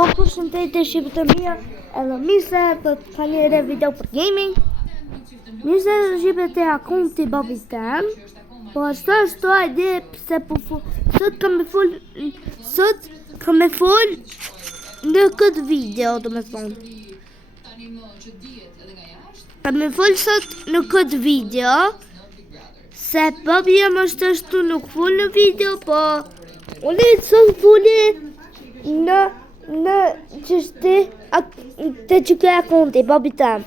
Përshëndetje shqipët e mia, edhe mirë se do të ka një video për gaming. Mirë se shqipët e akonti babit tem. Po ashtu hajde pse sot kam me fol në këtë video, domethënë. Kam me fol sot në këtë video se babi jam është ashtu nuk fol në video, po unë sot foli në çështje të që akonti babi tem.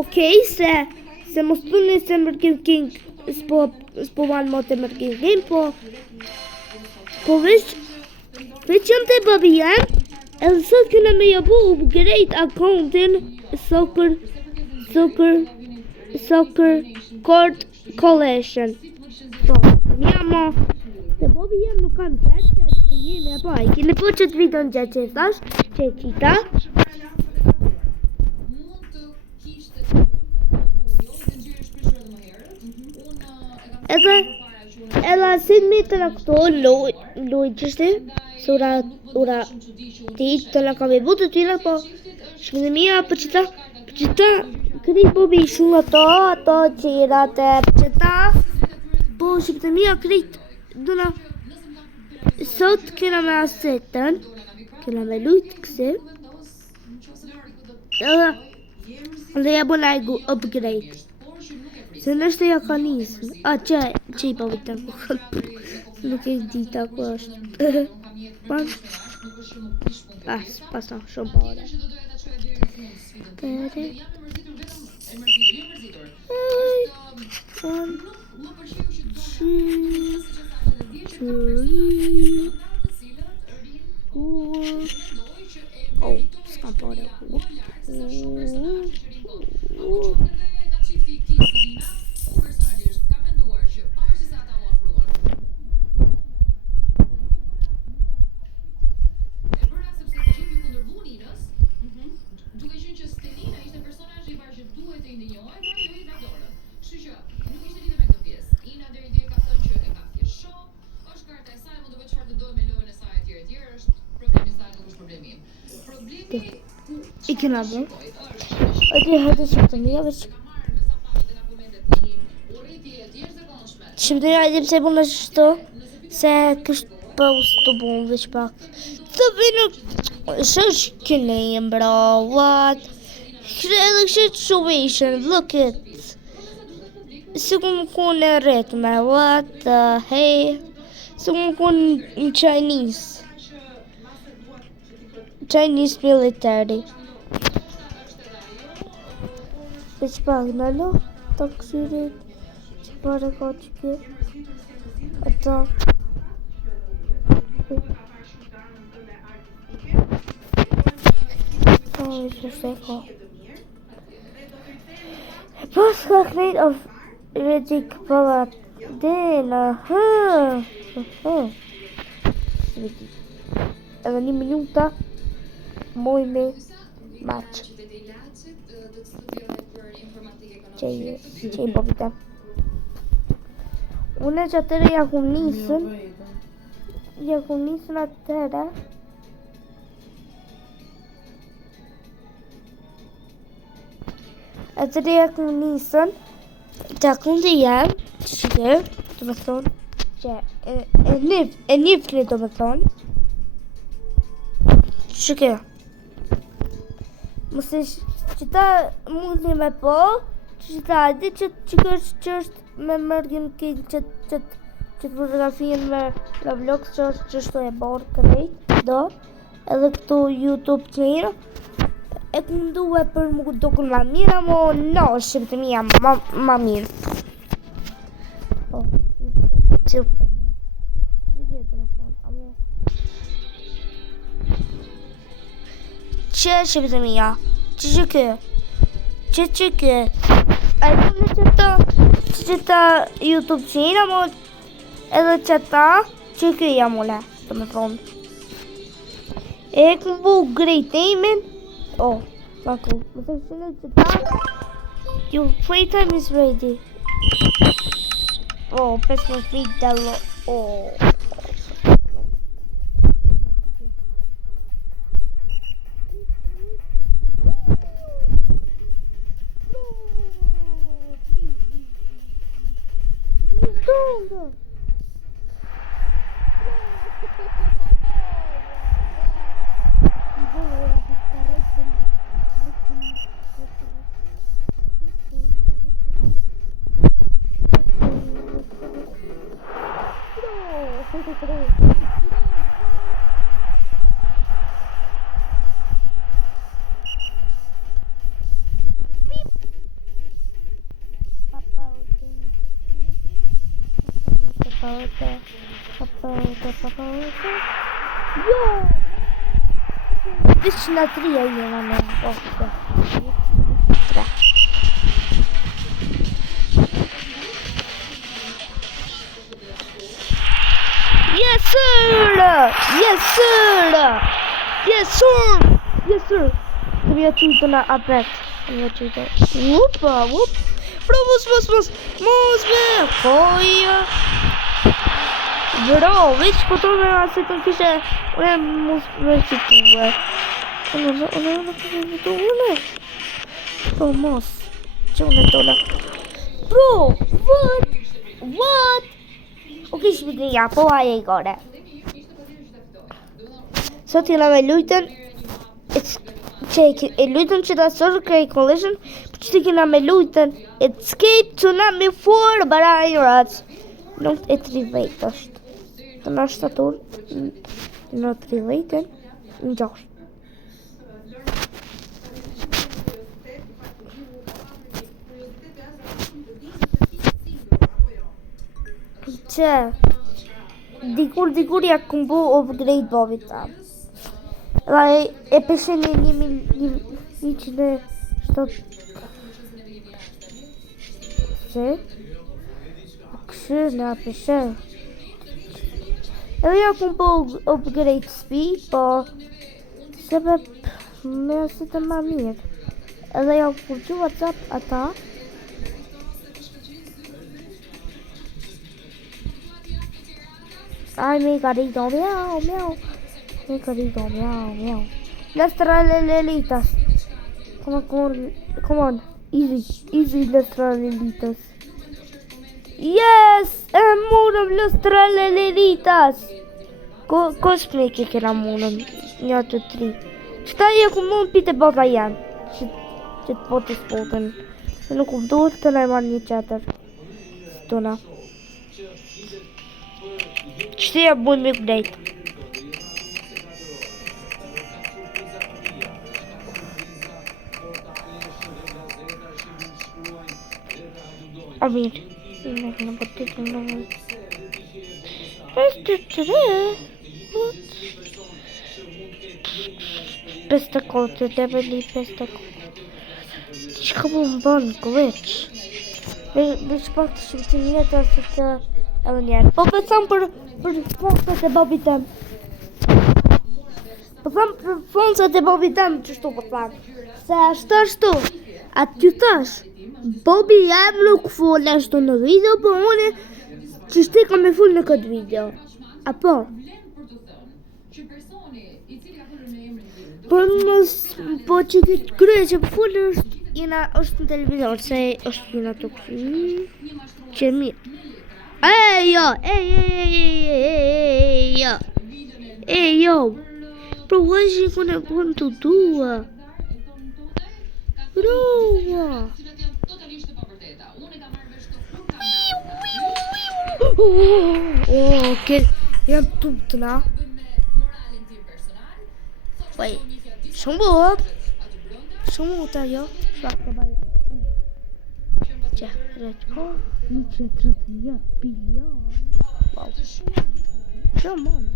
Okej, se mos thoni se Merkin King s'po van më të Merkin King, po veç jam të babi jam, edhe sot këna me jabu upgrade akontin Soccer Court Collection. Po, njama se babi jam nuk kanë qëtë, se jemi apo ai keni po qëtë video në gjatë që thash, që e qita. Edhe si mi të në këto loj qështi, se ura ti të në kam e bu të tyra, po shme dhe mija për qëta këri bobi shumë ato qirat e për qëta, po shme dhe mija këri duna sot kena me asetën, kena me lujt kësi, edhe ja bona e upgrade. Se nështë ja ka njësën, që i pa vitën, nuk e dita ku është. Pasa, shumë pare. S'kam pare. I kena bu. Ati hajde që të mija veç. Shqipë hajde pse bu në shto, se kështë pa të bu veç pak. Të vinu, shësh këne jem bro, what? Edhe kështë situation, look it. Si ku më kone ritme, what the hey? Si ku më kone në Chinese military. Veç pak në lo, të kësirit, që pare ka që kje, ata. Që se ka. E pas ka krejt of Redik Paladina, edhe një minuta, moj me match. Që i babita. Unë që atëre ja kum nisën atëre. Atëre ja kum nisën, të akundi jam, që të më thonë, që e njëfli të më thonë, që ke. Mëse që ta mundi me po, që ta adi që është me Merkin King që fotografien me Roblox që është e borë krejt, edhe këtu YouTube qenjë, e këndu e për më dukun ma mirë, amo no, shqipë të mija ma mirë. Po, që të që shqipë të mija, që kë, a i përnë që ta YouTube qina, mo edhe që ta që kë jam ule, të me thonë. E këmë bu great aiming, ma cool, më të shënë që ta, your free time is ready. 15 feet dallo, Vish na 3 ai jena me. Yes sir! Yes sir! Yes sir! Yes sir! Trebuie tu na apet. Trebuie tu. Opa, whoop. Provos, mos. Foi. Bro, već po tome se to piše, one mos već tu. One. To mos. Čo ne tola? Bro, what? Okay, shpiti ja, po aje I gore. Sot jena me lujten, e lujten që ta sërë krej collision, për që ti kena me lujten, Escape Tsunami 4 baraj rats. Nuk e 3 vejt është. Të në shtatur, në 3 vejten, në 6. Që dikur ja kumbu upgrade bobit ta. Dhe e peshen e 1.107 se këshë nga peshen edhe ja kumbu upgrade speed po sebe me asit e ma mirë edhe ja kumbu WhatsApp ata Ay, mi carito, miau. Mi carito, miau. Las tralelitas. Come on. Easy, las tralelitas. Yes! Murëm las tralelitas. Ko shpeke kena murëm? 1, 2, 3. Qëta e ku mund pite bota janë? Që të potë spotën. Se nuk u duhet të ne marrë një qatër. Stona. Qëtë ja bujnë me update? A mirë. Në kënë pëtit në në Peste kote, debeli peste kote. Që ka mu më bënë glitch? Veç pak të shqiptin jetë asë të edhe njerë. Po pësam për fonset e babit tem. Pësam për fonset e babit tem qështu pësam. Se ashtu. A ty thash, Bobi jam nuk fol ashtu në video, po une qështu kam e full në këtë video. Apo? Po që këtë krye që full është në televizor, se është jena të kësi. Që mirë. Ej, yo. Bro, hoje quando eu conto tua. Bro. Que jam tutna. Oj, shumë ta jo. Shaka baj. Që, rëtë, një që të rëtë një bilion. Wow. Që mënë.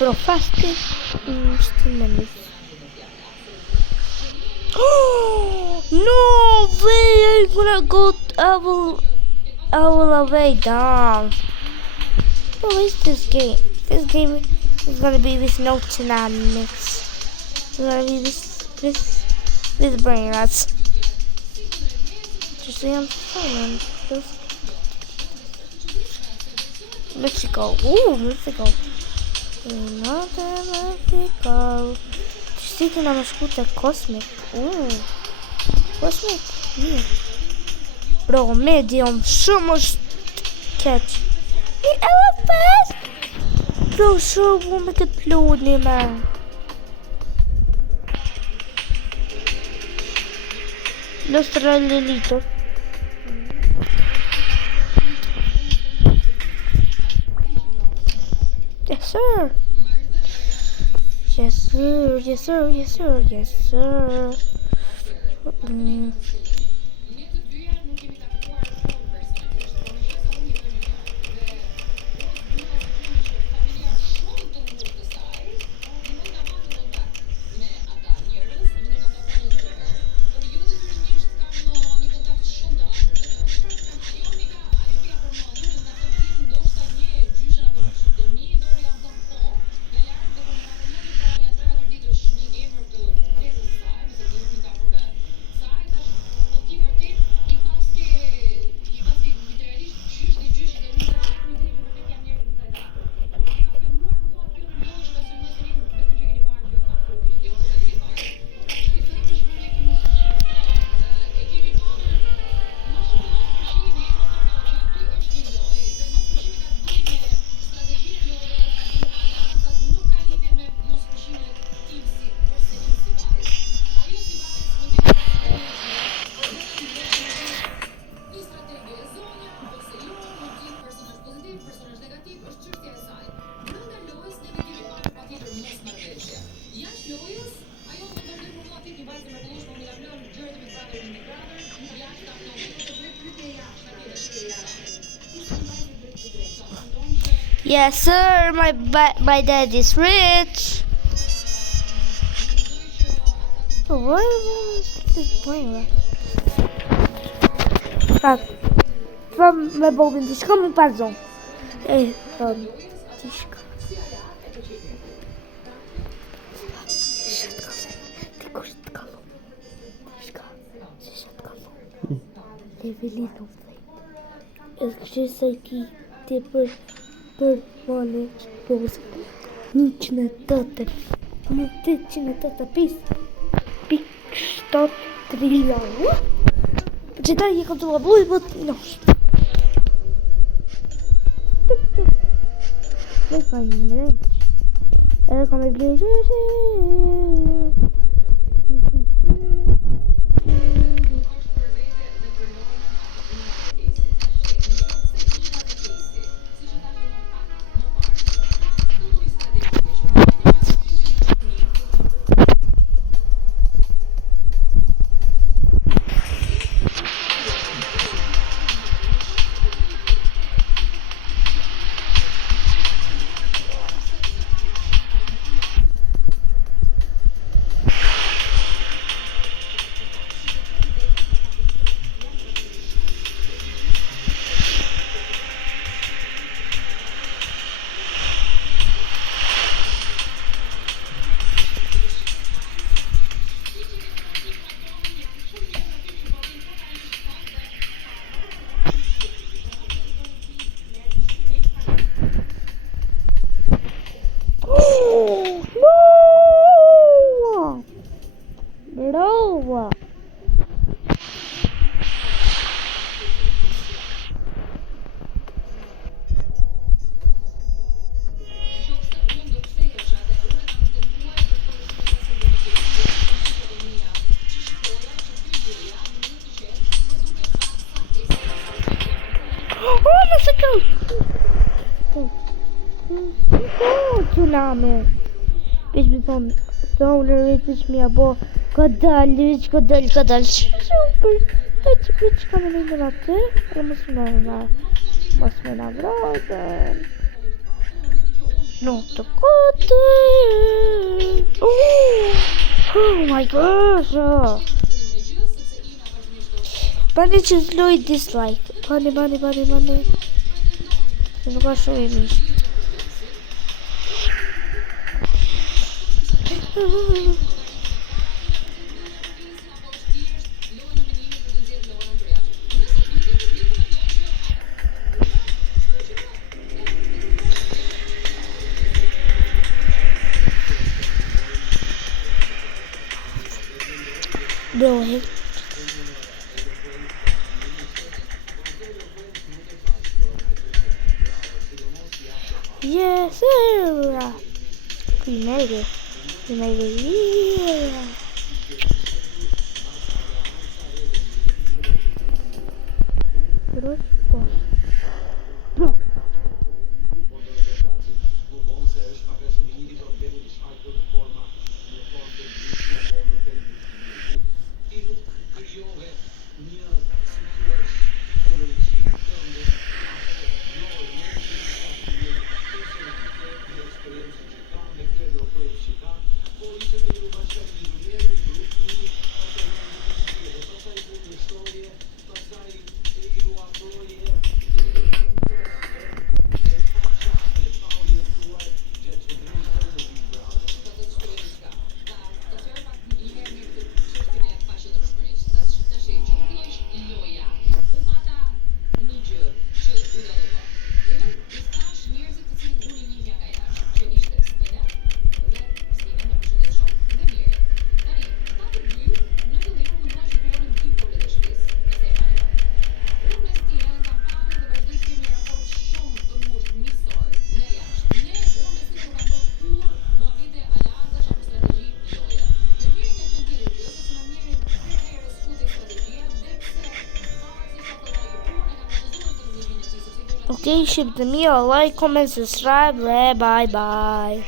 Bro, fasting. Still minutes. Oh no way! I'm gonna go. I will away down. What is this game? This game is gonna be with no dynamics. It's gonna be with brain rats. Just say I'm fine. Mexico. Ooh, Mexico. Not Mexico. Действительно, на скутер Cosmic. Ooh. Cosmic? Yeah. Bro, medium. So much catch. The elephant! Bro, so we'll make it lonely, man. Los tralelitos. Yes, sir. Yes, sir. Yes, sir. Yes, sir. Yes, sir. Yes, sir. My dad is rich. So what is this playing? Tak. Mamy bowiem dyszką bardzo. Dyszka. Tylko szatkaną. Dyszka. Szatkaną. Eweliną. Eskrzysajki. Typy. Permane. Niczne tote. Niczne tote. Pik 100 trilionów. Czytaj, jak to było, bo no. Vai me é como eu vejo. No! Oh, let's go! Tsunami. Byśmy tą byśmy albo kadal. Super. Dajcie być kamiennej na ty, ale musimy nagrodę. Nuk të kote. Oh my gosh. Bani që të loj dislike. Bani. Se nuk ka shumë i mishë. No hate. Yes, sir. We made it. Yeah. Okay, ship the meal, like, comment, subscribe, bye bye.